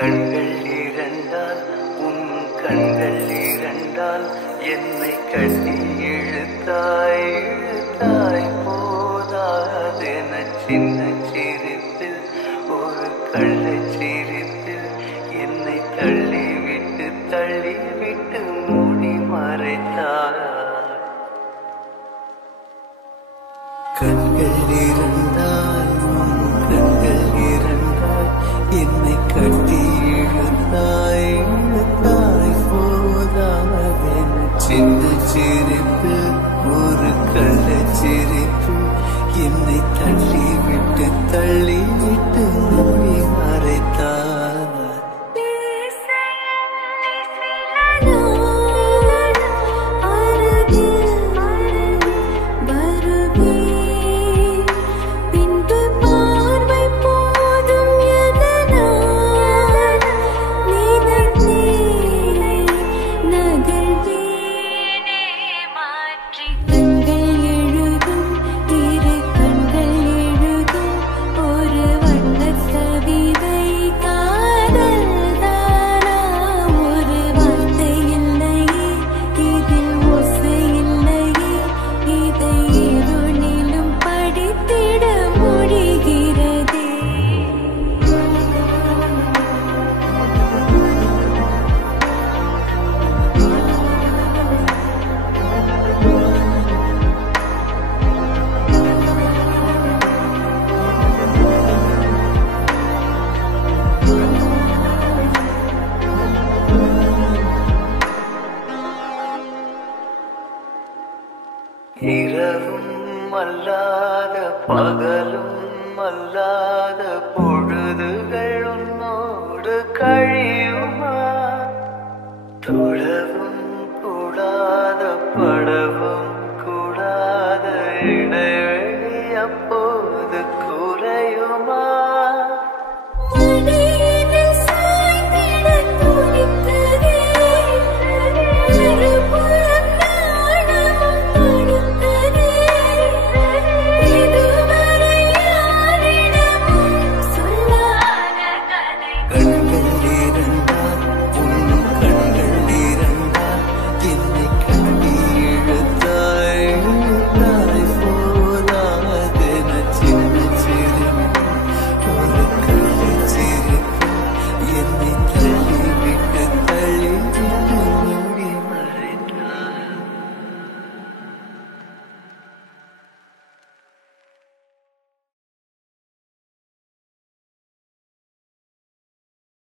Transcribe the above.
கண்கள் இரண்டால் உன் கண்கள் இரண்டால் என்னை கட்டி இழுத்தாய் இழுத்தாய் போதாதென சின்ன சிரிப்பில் ஒரு கள்ளச் சிரிப்பில் என்னை தள்ளிவிட்டு தள்ளிவிட்டு மூடி மறைத்தாய். கண்கள் இருந்தால் கண்கள் இருந்தால் என்னை கட்டி இழுத்தாய் இழுத்தாய் போதாதென சின்ன சிரிப்பு ஒரு கள்ளச் சிரிப்பு என்னை தள்ளிவிட்டு தள்ளிவிட்டு மூடி மறைத்தாய். இரவும் அல்லாத பகலும் அல்லாத